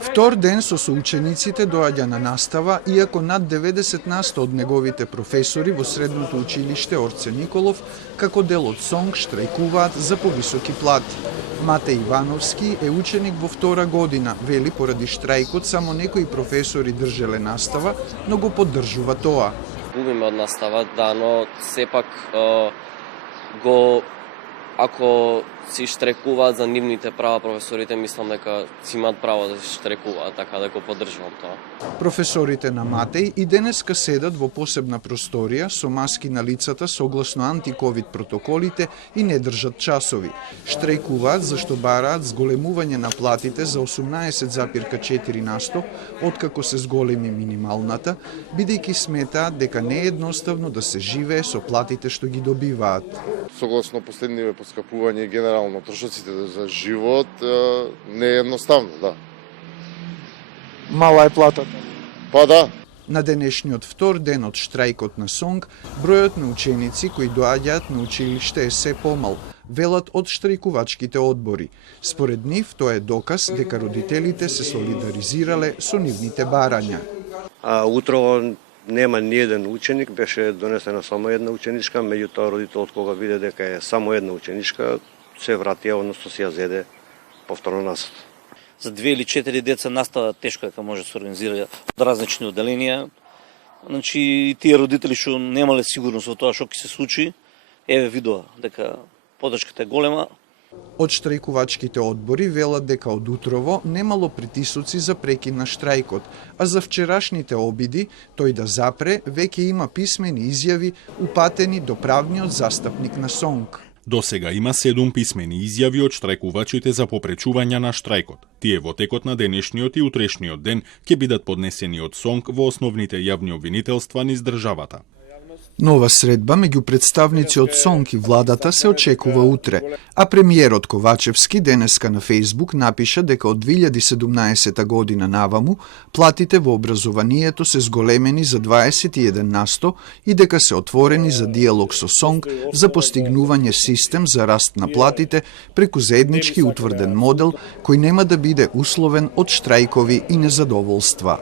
Втор ден со соучениците доаѓа на настава, иако над 90% од неговите професори во средното училиште Орце Николов како дел од СОНК штрајкуваат за повисоки плати. Матеј Ивановски е ученик во втора година, вели поради штрајкот само некои професори држеле настава, но го поддржува тоа. Губиме од настава, да, но сепак ако си штрекуваат за нивните права професорите, мислам дека си имаат право да си штрекуваат, така да го поддржувам тоа. Професорите на Матеј и денеска седат во посебна просторија со маски на лицата согласно антиковид протоколите и не држат часови. Штрајкуваат зашто бараат зголемување на платите за 18,4%, откако се зголеми минималната, бидејќи сметаат дека не е едноставно да се живее со платите што ги добиваат. Согласно последниве поскапување генерално трошоците за живот не е едноставно, да. Мала е платата. Па да. На денешниот втор ден од штрајкот на СОНК, бројот на ученици кои доаѓаат на училиште е се помал, велат од штрајкувачките одбори. Според нив, тоа е доказ дека родителите се солидаризирале со нивните барања. Утрово нема ни еден ученик, беше донесена само една ученичка, меѓутоа родителот кога виде дека е само една ученичка, се вратија, односно се ја зеде повторно насад. За 2 или 4 деца настава тешко дека може да се организира од различни оделенија. Значи и тие родители што немале сигурност во тоа што ќе се случи, еве видоа дека подршката е голема. Од штрајкувачките одбори велат дека од утрово немало притисоци за прекин на штрајкот, а за вчерашните обиди тој да запре веќе има писмени изјави упатени до правниот застапник на СОНК. До сега има 7 писмени изјави од штрајкувачите за попречување на штрајкот. Тие во текот на денешниот и утрешниот ден ќе бидат поднесени од СОНК во основните јавни обвинителства низ државата. Нова средба меѓу представници од СОНК и владата се очекува утре, а премиерот Ковачевски денеска на Фејсбук напиша дека од 2017 година наваму платите во образованието се зголемени за 21% и дека се отворени за диалог со СОНК за постигнување систем за раст на платите преку заеднички утврден модел кој нема да биде условен од штрајкови и незадоволства.